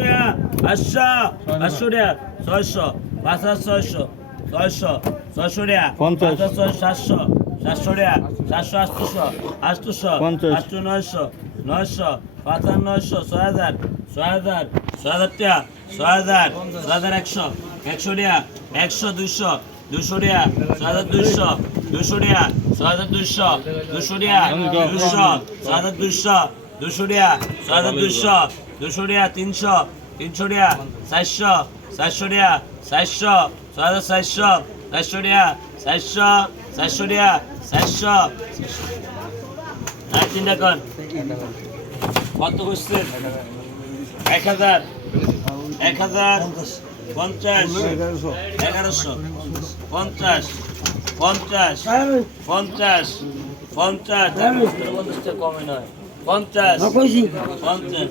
টাকা পাঁচশো পাঁচশো টাকা ছয়শো পাঁচ হাজার ছয়শো ছয়শো ছয়শো টাকা। পাঁচ হাজার সাতশো সাতশো টাকা সাতশো আটশোশো আটশোশো। আটশো নয়শো নয়শো পাঁচ হাজার নয়শো ছয় হাজার ছয় হাজার ছয় হাজার টাকা ছয় হাজার ছয় হাজার একশো একশো টাকা একশো দুইশো দুশো টাকা ছয় হাজার দুইশো দুশো টাকা ছয় হাজার দুইশো দুশো টাকা দুশো ছয় হাজার দুইশো দুশো টাকা ছয় হাজার দুইশো দুশো টাকা তিনশো তিনশো টাকা চারশো চারশো টাকা চারশো ছয় হাজার চারশো চারশো টাকা চারশো চারশো টাকা চারশো আর চিন্তা কর। কত করছেন? এক হাজার এক হাজার পঞ্চাশ এগারোশো পঞ্চাশ পঞ্চাশ পঞ্চাশ পঞ্চাশ। কমে নয়। পঞ্চাশ। পঞ্চাশ।